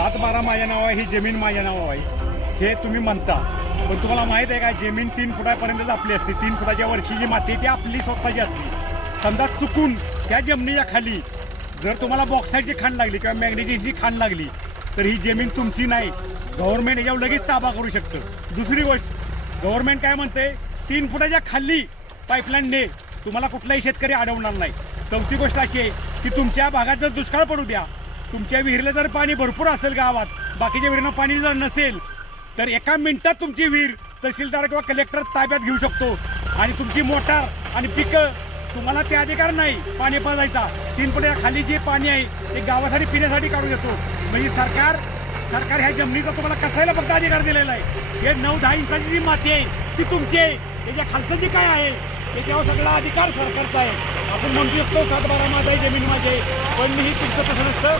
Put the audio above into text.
7-12 माझ्या नाव आहे, ही जमीन माझ्या नाव आहे हे तुम्ही म्हणता, पण तुम्हाला माहीत आहे का जमीन 3 फुटापर्यंतच आपली असते. 3 फुटाच्या वरची जी माती ती आपली स्वतःची असते. समजा चुकून त्या जमिनीच्या खाली जर तुम्हाला बॉक्साईटची खाण लागली किंवा मॅग्नेशियमची खाण लागली तर ही जमीन तुमची नाही. गव्हर्नमेंट याच्यावर लगेच ताबा करू शकतं. दुसरी गोष्ट, गव्हर्नमेंट काय म्हणते, 3 फुटाच्या खाली पाईपलाईनने तुम्हाला कुठलाही शेतकरी अडवणार नाही. चौथी गोष्ट अशी आहे की तुमच्या भागात जर दुष्काळ पडू द्या, तुमच्या विहिरीला जर पाणी भरपूर असेल गावात, बाकीच्या विहिरीनं पाणी जर नसेल तर एका मिनिटात तुमची विहीर तहसीलदार किंवा कलेक्टर ताब्यात घेऊ शकतो आणि तुमची मोटार आणि पिकं, तुम्हाला ते अधिकार नाही पाणी पाजायचा. 3 फुटाच्या खाली जे पाणी आहे ते गावासाठी पिण्यासाठी काढून देतो. म्हणजे सरकार ह्या जमिनीचा तुम्हाला कसायला फक्त अधिकार दिलेला आहे. हे 9-10 इंचाची जी माती आहे ती तुमची आहे. त्याच्या खालचं जे काय आहे त्याच्यावर सगळा अधिकार सरकारचा आहे. आपण म्हणू शकतो 7-12 माझा आहे, जमीन माझी आहे, पण मी तुमचं तसं नसतं.